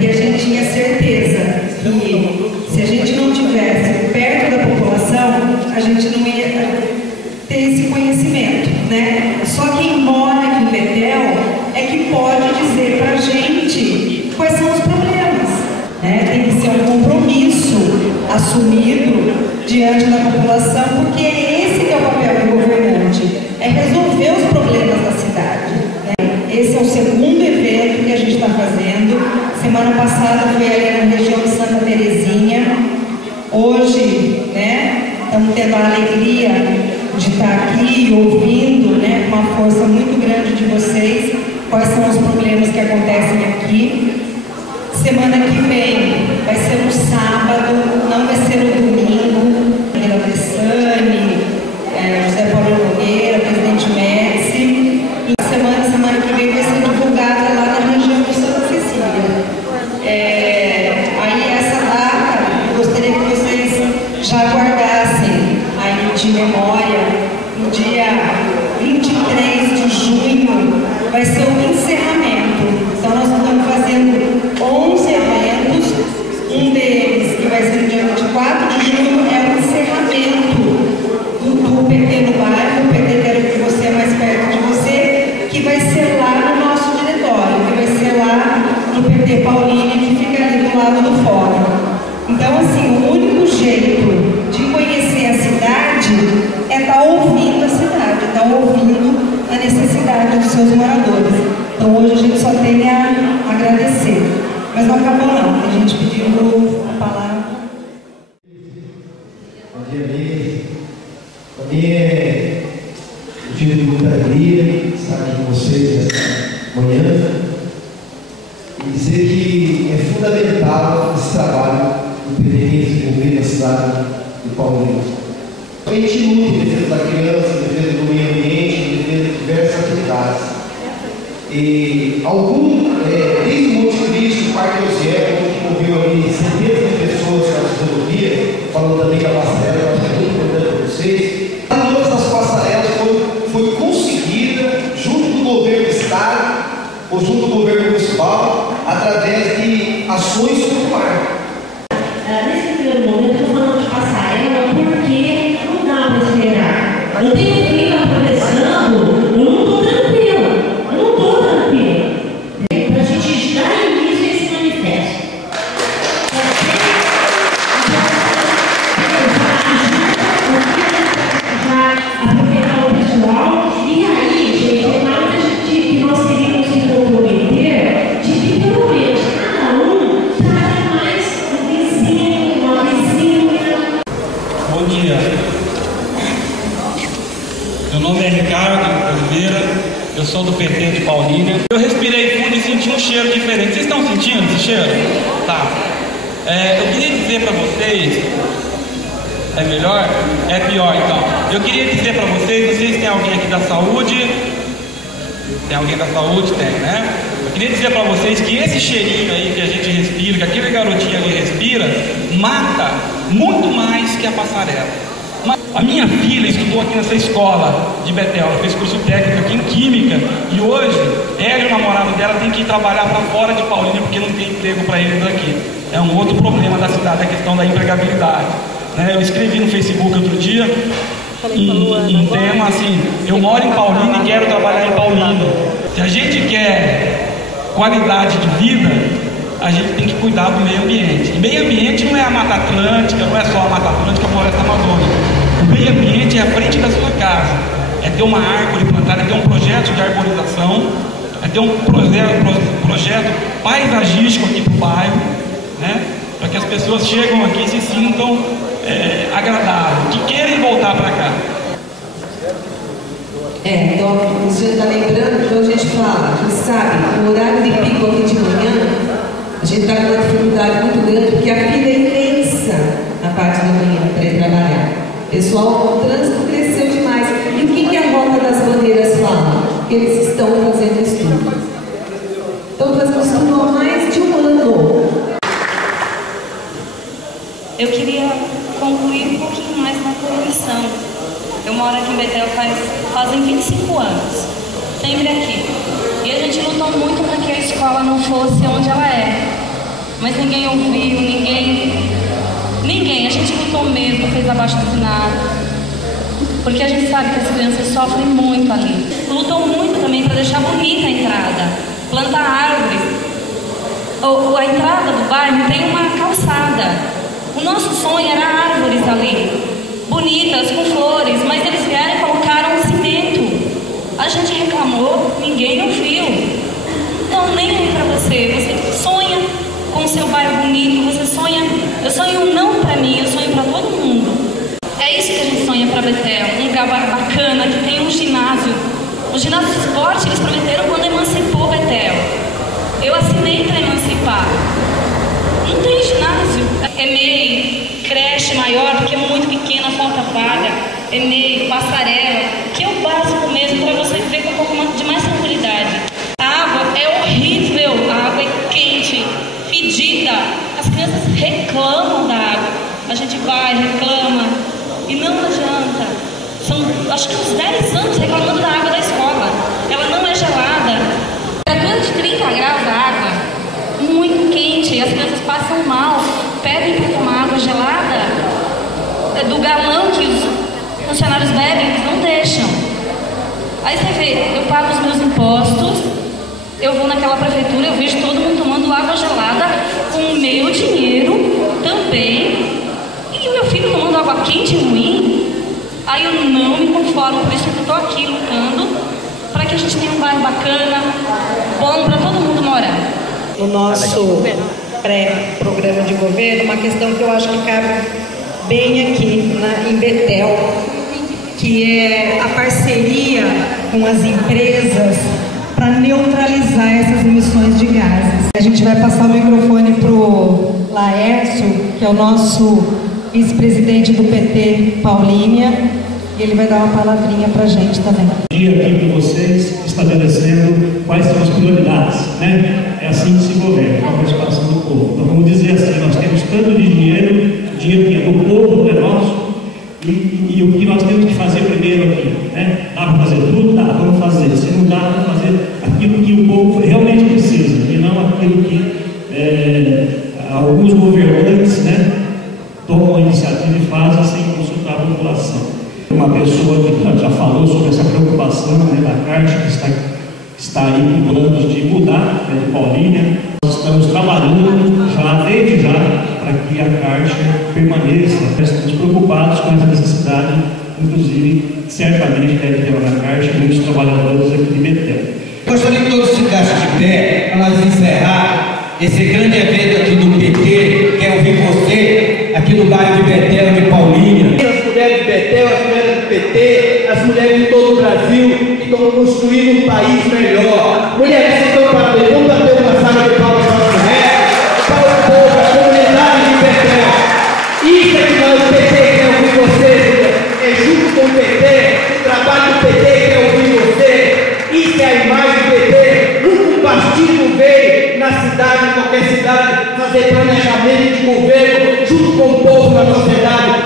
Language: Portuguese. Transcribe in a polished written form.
porque a gente tinha certeza que se a gente não tivesse perto da população, a gente não ia ter esse conhecimento, né? Só quem mora aqui em Betel é que pode dizer para a gente quais são os problemas, né? Tem que ser um compromisso assumido diante da população, porque esse que é o papel do governante, é resolver os problemas da cidade, né? Esse é o segundo evento que a gente está fazendo. Semana passada foi ali na região de Santa Terezinha. Hoje, né, estamos tendo a alegria de estar aqui ouvindo, né, com uma força muito grande de vocês, quais são os problemas que acontecem aqui. Semana que vem vai ser no sábado, não vai ser no domingo. A Alessane, José Paulo Nogueira, presidente Médici. E semana que vem vai ser divulgada lá na região de Santa Cecília. Aí essa data, eu gostaria que vocês já guardassem aí de memória. No dia 23 de junho vai ser o encerramento. Então nós estamos fazendo 11 eventos. Um deles, que vai ser no dia 24 de junho, é o encerramento do PT no bairro. O PT quero que você é mais perto de você, que vai ser lá no nosso diretório, que vai ser lá no PT Paulínia, que fica ali do lado do fórum. Então, assim, o único jeito de conhecer a cidade é estar ouvindo a cidade, estar ouvindo a necessidade dos seus moradores. Então, hoje a gente só tem a agradecer. Mas não acabou não, a gente pediu a palavra. Bom dia, amigo. Para mim é um dia de muita alegria estar aqui com vocês esta manhã e dizer que é fundamental esse trabalho que poderia desenvolver na cidade de Paulínia. A gente luta em defesa da criança, em defesa do meio ambiente, em defesa de diversas atividades. E desde o Monte Cristo, o Parque Osiel, que ouviu ali centenas de pessoas na rodovia, falando também da passarela, eu acho que é muito importante para vocês. Todas as passarelas foi conseguida junto do governo do estado, ou junto do governo municipal, através de ações sobre o mar. Nesse primeiro momento, eu estou falando de passarela porque não dá para esperar. Eu tenho filho atravessando, eu não estou tranquila. Para a gente dar início a esse manifesto. Já aproveitar o pessoal. E aí, gente, é nada que nós queríamos se comprometer de que pelo menos cada um traga mais um vizinho, uma vizinha. Bom dia. Meu nome é Ricardo Oliveira. Eu sou do PT de Paulínia. Eu respirei fundo e senti um cheiro diferente. Vocês estão sentindo esse cheiro? Tá. Eu queria dizer para vocês... É melhor? É pior, então. Eu queria dizer para vocês, não sei se tem alguém aqui da saúde. Tem alguém da saúde? Tem, né? Eu queria dizer para vocês que esse cheirinho aí que a gente respira, que aquele garotinho ali respira, mata muito mais que a passarela. A minha filha estudou aqui nessa escola de Betel, ela fez curso técnico aqui em Química, e hoje ela e o namorado dela tem que ir trabalhar para fora de Paulínia porque não tem emprego para eles aqui. É um outro problema da cidade, a questão da empregabilidade, né? Eu escrevi no Facebook outro dia um tema assim: eu moro em Paulínia e quero trabalhar em Paulínia. Se a gente quer qualidade de vida, a gente tem que cuidar do meio ambiente. E meio ambiente não é a Mata Atlântica, não é só a Mata Atlântica, a Floresta Amazônica. O meio ambiente é a frente da sua casa, é ter uma árvore plantada, é ter um projeto de arborização, é ter um projeto paisagístico aqui para o bairro, né? Para que as pessoas chegam aqui e se sintam agradáveis, que querem voltar para cá. Então, você está lembrando, quando a gente fala, a gente sabe, o horário de pico aqui de manhã, a gente está com uma dificuldade muito grande, porque a fila é imensa na parte da manhã para ir trabalhar. Pessoal, o trânsito cresceu demais. E o que a Rota das Bandeiras fala? Que eles estão fazendo estudo. Estão fazendo estudo há mais de um ano. Eu queria concluir um pouquinho mais na poluição. Eu moro aqui em Betel fazem 25 anos, sempre aqui. E a gente lutou muito para que a escola não fosse onde ela é. Mas ninguém ouviu, ninguém. A gente lutou mesmo, fez abaixo-assinado. Porque a gente sabe que as crianças sofrem muito ali. Lutam muito também para deixar bonita a entrada, plantar árvores. A entrada do bairro tem uma calçada. O nosso sonho era árvores ali, bonitas, com flores, mas eles vieram e colocaram um cimento. A gente reclamou, ninguém ouviu. Então nem aí para você. Você sonha com o seu bairro bonito, você sonha. Eu sonho não para mim, eu sonho para todo mundo. É isso que a gente sonha para Betel, um lugar bacana, que tem um ginásio. O ginásio de esporte eles prometeram quando emancipou Betel. Eu assinei para emancipar. Não tem ginásio. EMEI, creche maior, porque é muito pequena, falta vaga. EMEI, passarela, que é o básico mesmo para você viver com um pouco de mais tranquilidade. A água é horrível, a água é quente, fedida. As crianças reclamam da água. A gente vai, reclama. E não adianta. São, acho que uns 10 anos reclamando da água da escola. Ela não é gelada. Temperatura de 30 graus a água, muito quente. As crianças passam mal, pedem para tomar água gelada do galão que os funcionários bebem, eles não deixam. Aí você vê, eu pago os meus impostos, eu vou naquela prefeitura, eu vejo todo mundo tomando água gelada com o meu dinheiro também. E o meu filho tomando água quente e ruim. Aí eu não me conformo, por isso que eu estou aqui lutando para que a gente tenha um bairro bacana, bom para todo mundo morar. O nosso pré-programa de governo, uma questão que eu acho que cabe bem aqui em Betel, que é a parceria com as empresas para neutralizar essas emissões de gases. A gente vai passar o microfone para o Laércio, que é o nosso vice-presidente do PT, Paulínia, e ele vai dar uma palavrinha para a gente também. Dia aqui para vocês, estabelecendo quais são as prioridades, né? É assim que se governa, com a participação do povo. Então vamos dizer assim, nós temos tanto de dinheiro que é do povo, é nosso, e o que nós temos que fazer primeiro aqui, né? Dá para fazer tudo? Dá, vamos fazer. Se não dá, vamos fazer aquilo que o povo realmente precisa, e não aquilo que alguns governantes, né, tomam a iniciativa e fazem sem consultar a população. Uma pessoa que já falou sobre essa preocupação, né, da Caixa, que está aí com planos de mudar, né, de Paulínia. Nós estamos trabalhando desde já, para que a Caixa permaneça. Estamos preocupados com essa necessidade, inclusive, certamente deve ter na Caixa muitos trabalhadores aqui de Betel. Gostaria que todos ficassem de pé para nós encerrar esse grande evento aqui do PT. Quero ouvir você aqui no bairro de Betel, de Paulínia. As mulheres de Betel, as mulheres do PT, as mulheres de todo o Brasil que estão construindo um país melhor. Mulheres, vocês estão parabéns. Vamos bater uma salva de palmas para as mulheres, para o povo, a comunidade de Betel. Isso é que nós do PT queremos ouvir vocês. É junto com o PT, o trabalho do PT quer ouvir você. Isso é a imagem do PT. Nunca um partido veio na cidade, em qualquer cidade, fazer planejamento de governo junto com o povo da sociedade.